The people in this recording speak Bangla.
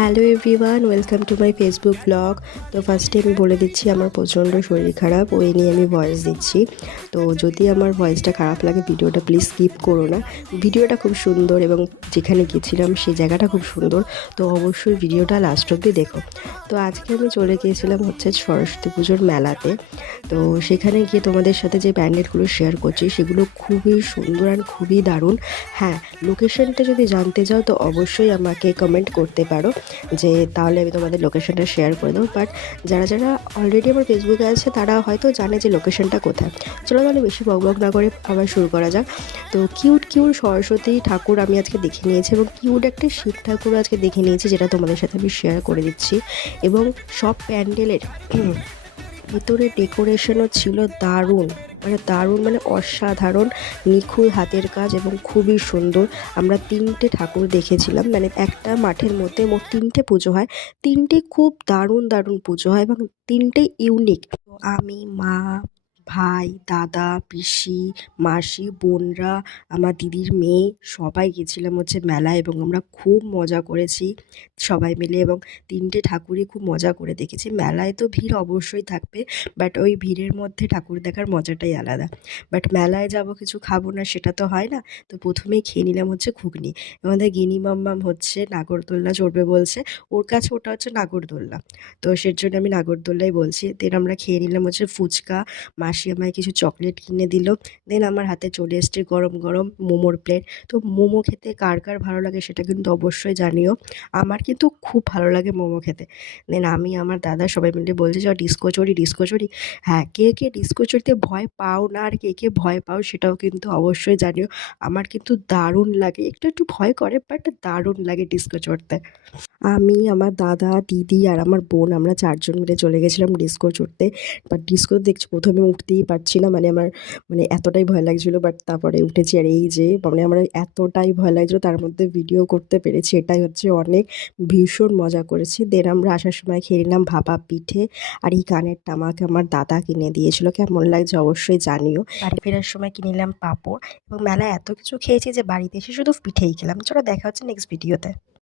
Hello everyone, welcome to my Facebook blog. তো ফার্স্টে আমি বলে দিচ্ছি আমার প্রচণ্ড শরীর খারাপ, ওই নিয়ে আমি ভয়েস দিচ্ছি। তো যদি আমার ভয়েসটা খারাপ লাগে ভিডিওটা প্লিজ স্কিপ করো না। ভিডিওটা খুব সুন্দর এবং যেখানে গেছিলাম সেই জায়গাটা খুব সুন্দর, তো অবশ্যই ভিডিওটা লাস্ট অবধি দেখো। তো আজকে আমি চলে গিয়েছিলাম হচ্ছে সরস্বতী পুজোর মেলাতে। তো সেখানে গিয়ে তোমাদের সাথে যে প্যান্ডেলগুলো শেয়ার করছি সেগুলো খুবই সুন্দর আর খুবই দারুণ। হ্যাঁ, লোকেশনটা যদি জানতে চাও তো অবশ্যই আমাকে কমেন্ট করতে পারো, যে তাহলে আমি তোমাদের লোকেশনটা শেয়ার করে দেবো। বাট যারা যারা অলরেডি আমার ফেসবুকে আছে তারা হয়তো জানে যে লোকেশনটা কোথায়। চলো তাহলে বেশি বকবক না করে আবার শুরু করা যাক। তো কিউট কিউট সরস্বতী ঠাকুর আমি আজকে দেখে নিয়েছি এবং কিউট একটা শিব ঠাকুর আজকে দেখে নিয়েছি, যেটা তোমাদের সাথে আমি শেয়ার করে দিচ্ছি। এবং সব প্যান্ডেলের ভিতরে ডেকোরেশনও ছিল দারুণ, মানে দারুণ, মানে অসাধারণ, নিখুঁত হাতের কাজ এবং খুবই সুন্দর। আমরা 3টে ঠাকুর দেখেছিলাম, মানে একটা মাঠের মধ্যে মোট 3টে পুজো হয়। 3টে খুব দারুণ দারুণ পুজো হয় এবং 3টেই ইউনিক। তো আমি, মা, ভাই, দাদা, পিসি, মাসি, বোনরা, আমার দিদির মেয়ে সবাই গেছিলাম হচ্ছে মেলায় এবং আমরা খুব মজা করেছি সবাই মিলে এবং 3টে ঠাকুরই খুব মজা করে দেখেছি। মেলায় তো ভিড় অবশ্যই থাকবে, বাট ওই ভিড়ের মধ্যে ঠাকুর দেখার মজাটাই আলাদা। বাট মেলায় যাব কিছু খাবো না সেটা তো হয় না। তো প্রথমেই খেয়ে নিলাম হচ্ছে ঘুগনি। আমাদের গিনি মাম্মাম হচ্ছে নাগরদোল্লা চড়বে বলছে, ওর কাছে ওটা হচ্ছে নাগরদোল্লা, তো সের জন্য আমি নাগরদোল্লাই বলছি। দেন আমরা খেয়ে নিলাম হচ্ছে ফুচকা, মাসি আমায় কিছু চকলেট কিনে দিল। দেন আমার হাতে চলে এসছে গরম গরম মোমোর প্লেট। তো মোমো খেতে কার কার ভালো লাগে সেটা কিন্তু অবশ্যই জানিও। আমার কিন্তু খুব ভালো লাগে মোমো খেতে। দেন আমি, আমার দাদা সবাই মিলে বলছে চ ডিস্কো চড়ি ডিস্কো চড়ি। হ্যাঁ, কে কে ডিস্কো চড়তে ভয় পাও না আর কে কে ভয় পাও সেটাও কিন্তু অবশ্যই জানিও। আমার কিন্তু দারুণ লাগে, একটু একটু ভয় করে বাট দারুণ লাগে ডিস্কো চড়তে। আমি, আমার দাদা, দিদি আর আমার বোন আমরা 4জন মিলে চলে গেছিলাম ডিস্কো চড়তে। বাট ডিস্কো দেখছি প্রথমে উঠতেই পারছি না, মানে আমার মানে এতটাই ভয় লাগছিলো, বাট তারপরে উঠেছি। আর এই যে মানে আমার এতটাই ভয় লাগছিলো তার মধ্যে ভিডিও করতে পেরেছি, এটাই হচ্ছে অনেক। ভীষণ মজা করেছি। দেন আমরা আসার সময় খেয়ে নিলাম ভাপা পিঠে, আর এই কানেরটা আমাকে আমার দাদা কিনে দিয়েছিল, কেমন লাগছে অবশ্যই জানিও। বাড়ি ফেরার সময় কিনে নিলাম পাঁপড় এবং মেলায় এত কিছু খেয়েছি যে বাড়িতে এসে শুধু পিঠেই খেলাম। চলো দেখা হচ্ছে নেক্সট ভিডিওতে।